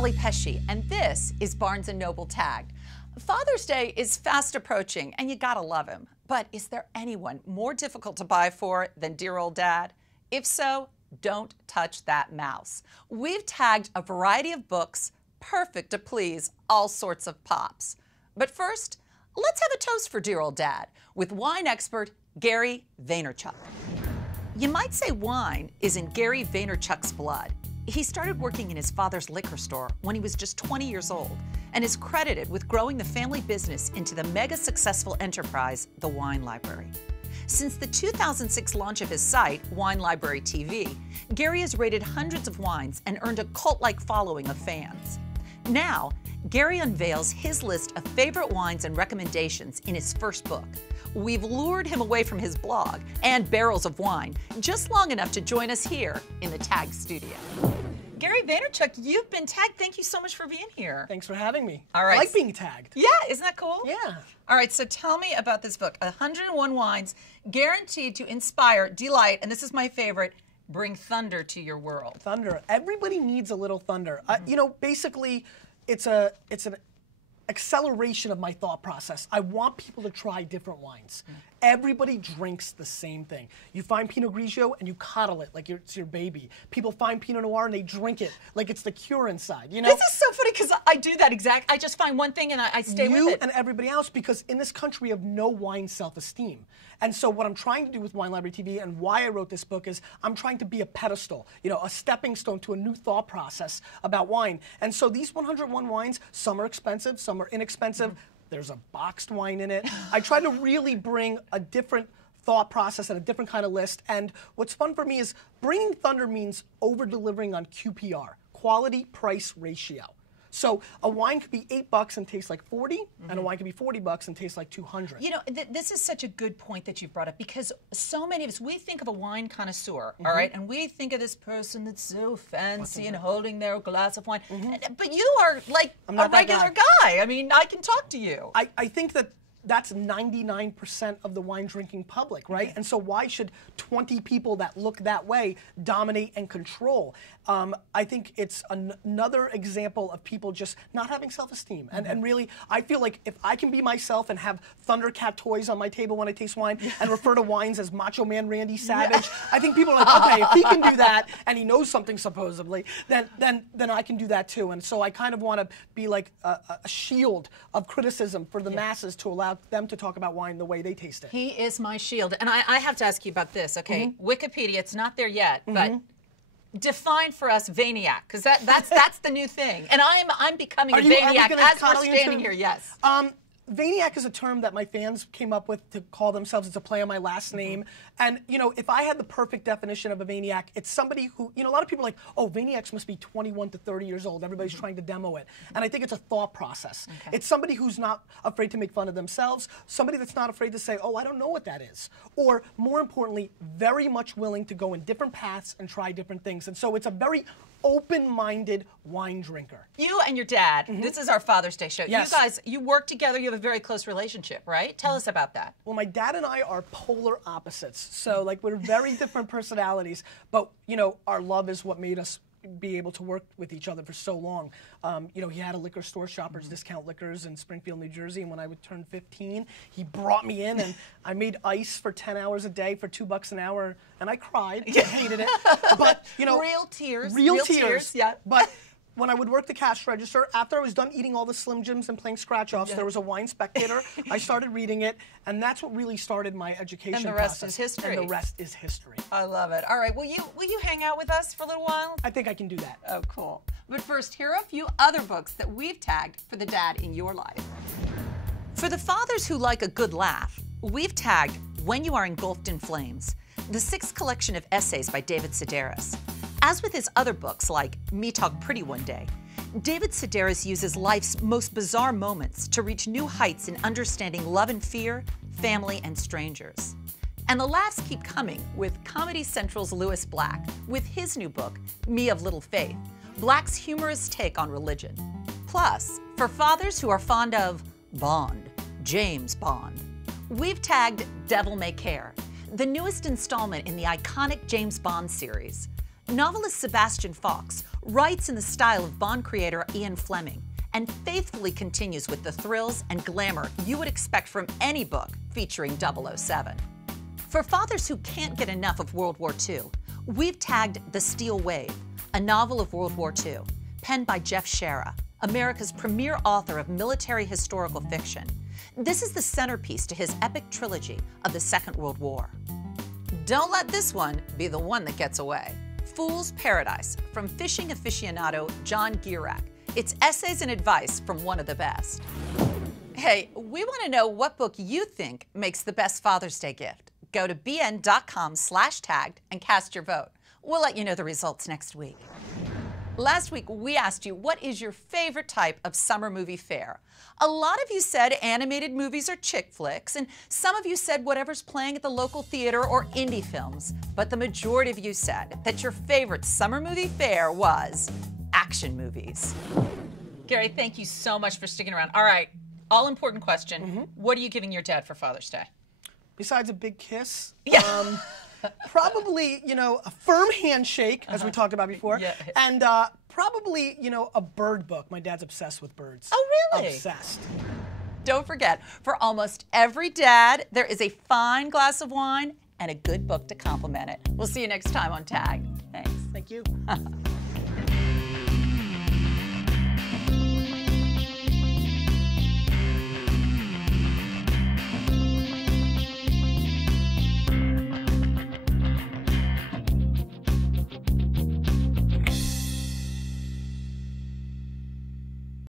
Holly Pesci, and this is Barnes & Noble Tagged. Father's Day is fast approaching, and you gotta love him. But is there anyone more difficult to buy for than dear old dad? If so, don't touch that mouse. We've tagged a variety of books, perfect to please all sorts of pops. But first, let's have a toast for dear old dad with wine expert Gary Vaynerchuk. You might say wine is in Gary Vaynerchuk's blood. He started working in his father's liquor store when he was just 20 years old and is credited with growing the family business into the mega successful enterprise, the Wine Library. Since the 2006 launch of his site, Wine Library TV, Gary has rated hundreds of wines and earned a cult-like following of fans. Now, Gary unveils his list of favorite wines and recommendations in his first book. We've lured him away from his blog and barrels of wine just long enough to join us here in the Tagged studio. Gary Vaynerchuk, you've been tagged. Thank you so much for being here. Thanks for having me. All right. I like being tagged. Yeah, isn't that cool? Yeah. All right, so tell me about this book, 101 Wines, guaranteed to inspire, delight, and this is my favorite, bring thunder to your world. Thunder. Everybody needs a little thunder. You know, basically, it's an acceleration of my thought process. I want people to try different wines. Everybody drinks the same thing. You find Pinot Grigio and you coddle it like it's your baby. People find Pinot Noir and they drink it like it's the cure inside. You know? This is so funny because I do that exact. I just find one thing and I stay with it. You and everybody else, because in this country we have no wine self-esteem. And so what I'm trying to do with Wine Library TV and why I wrote this book is I'm trying to be a pedestal, you know, a stepping stone to a new thought process about wine. And so these 101 wines, some are expensive, some are inexpensive. There's a boxed wine in it. I try to really bring a different thought process and a different kind of list. And what's fun for me is bringing thunder means over-delivering on QPR, quality price ratio. So a wine could be $8 and taste like 40, and a wine could be $40 and taste like 200. You know, this is such a good point that you've brought up, because so many of us, we think of a wine connoisseur, all right, and we think of this person that's so fancy and holding their glass of wine. But you are like a regular guy. I mean, I can talk to you. I think that that's 99% of the wine drinking public, right? And so why should 20 people that look that way dominate and control? I think it's another example of people just not having self-esteem. And really, I feel like if I can be myself and have Thundercat toys on my table when I taste wine and refer to wines as Macho Man Randy Savage, I think people are like, okay, if he can do that and he knows something supposedly, then I can do that too. And so I kind of want to be like a shield of criticism for the masses to allow them to talk about wine the way they taste it. He is my shield. And I have to ask you about this, okay? Wikipedia, it's not there yet, but define for us Vaynerchuk, because that's the new thing. And I'm becoming a Vaynerchuk as we're standing here, yes. Vaynerchuk is a term that my fans came up with to call themselves. It's a play on my last name. And, you know, if I had the perfect definition of a Vaynerchuk, it's somebody who, you know, a lot of people are like, oh, Vaynerchuks must be 21 to 30 years old. Everybody's trying to demo it. And I think it's a thought process. It's somebody who's not afraid to make fun of themselves, somebody that's not afraid to say, oh, I don't know what that is. Or, more importantly, very much willing to go in different paths and try different things. And so it's a very open-minded wine drinker. You and your dad, this is our Father's Day show. Yes. You guys, you work together, you have a very close relationship, right? Tell us about that. Well, my dad and I are polar opposites. So, like, we're very different personalities, but, you know, our love is what made us be able to work with each other for so long. You know, he had a liquor store, Shoppers Discount Liquors, in Springfield, New Jersey, and when I would turn 15, he brought me in, and I made ice for 10 hours a day for $2 an hour, and I cried. I hated it. But, you know, real tears. Real tears, yeah. But when I would work the cash register, after I was done eating all the Slim Jims and playing scratch-offs, there was a Wine Spectator. I started reading it, and that's what really started my education process. And the rest is history. And the rest is history. I love it. All right, will you hang out with us for a little while? I think I can do that. Oh, cool. But first, here are a few other books that we've tagged for the dad in your life. For the fathers who like a good laugh, we've tagged When You Are Engulfed in Flames, the 6th collection of essays by David Sedaris. As with his other books, like Me Talk Pretty One Day, David Sedaris uses life's most bizarre moments to reach new heights in understanding love and fear, family, and strangers. And the laughs keep coming with Comedy Central's Louis Black, with his new book, Me of Little Faith, Black's humorous take on religion. Plus, for fathers who are fond of Bond, James Bond, we've tagged Devil May Care, the newest installment in the iconic James Bond series. Novelist Sebastian Faulks writes in the style of Bond creator Ian Fleming and faithfully continues with the thrills and glamour you would expect from any book featuring 007. For fathers who can't get enough of World War II, we've tagged The Steel Wave, a novel of World War II, penned by Jeff Shara, America's premier author of military historical fiction. This is the centerpiece to his epic trilogy of the Second World War. Don't let this one be the one that gets away. Fool's Paradise, from fishing aficionado John Gierak. It's essays and advice from one of the best. Hey, we want to know what book you think makes the best Father's Day gift. Go to bn.com/tagged and cast your vote. We'll let you know the results next week. Last week, we asked you, what is your favorite type of summer movie fare? A lot of you said animated movies or chick flicks, and some of you said whatever's playing at the local theater or indie films. But the majority of you said that your favorite summer movie fare was action movies. Gary, thank you so much for sticking around. All right, all-important question. What are you giving your dad for Father's Day? Besides a big kiss, Yeah. probably, a firm handshake, as we talked about before, Yeah. and probably, a bird book. My dad's obsessed with birds. Oh, really? Obsessed. Don't forget, for almost every dad, there is a fine glass of wine and a good book to complement it. We'll see you next time on Tag. Thanks. Thank you.